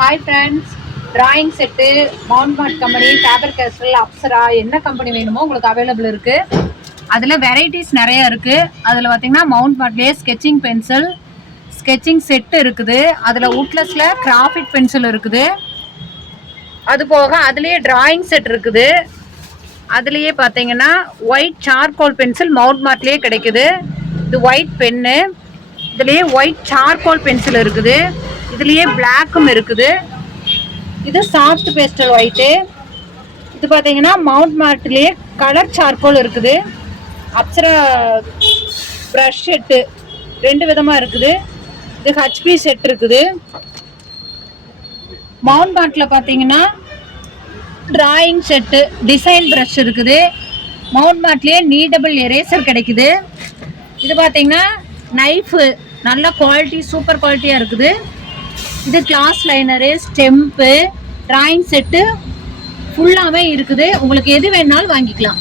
Hi friends, drawing set Mont Marte company, Faber Castell, Apsara என்ன company வேணுமோ உங்களுக்கு available இருக்குது. அதில் வெரைட்டிஸ் நிறையா இருக்குது. அதில் பார்த்தீங்கன்னா மவுண்ட் மார்ட்லேயே ஸ்கெட்சிங் பென்சில், ஸ்கெட்சிங் செட்டு இருக்குது. அதில் உட்லஸில் கிராஃபிட் பென்சில் இருக்குது. அது போக அதுலேயே டிராயிங் செட் இருக்குது. அதுலேயே பார்த்தீங்கன்னா ஒயிட் சார்கோல் பென்சில் மவுண்ட் மார்ட்லேயே கிடைக்குது. இது ஒயிட் பென்னு. இதுலேயே ஒயிட் சார்கோல் பென்சில் இருக்குது. இதுலேயே பிளாக்கும் இருக்குது. இது சாஃப்ட் பேஸ்டல் ஒயிட்டு. இது பார்த்தீங்கன்னா மவுண்ட் மார்ட்லேயே கலர் சார்கோல் இருக்குது. அப்சரா ப்ரஷ் செட்டு 2 விதமாக இருக்குது. இது ஹச்பி செட் இருக்குது. மவுண்ட் மார்ட்டில் பார்த்தீங்கன்னா டிராயிங் செட்டு டிசைன் ப்ரஷ் இருக்குது. மவுண்ட் மார்ட்லேயே நீடபிள் எரேசர் கிடைக்குது. இது பார்த்தீங்கன்னா நைஃபு நல்ல குவாலிட்டி, சூப்பர் குவாலிட்டியாக இருக்குது. இது glass liner, stamp, drawing set ஃபுல்லாகவே இருக்குது. உங்களுக்கு எது வேணாலும் வாங்கிக்கலாம்.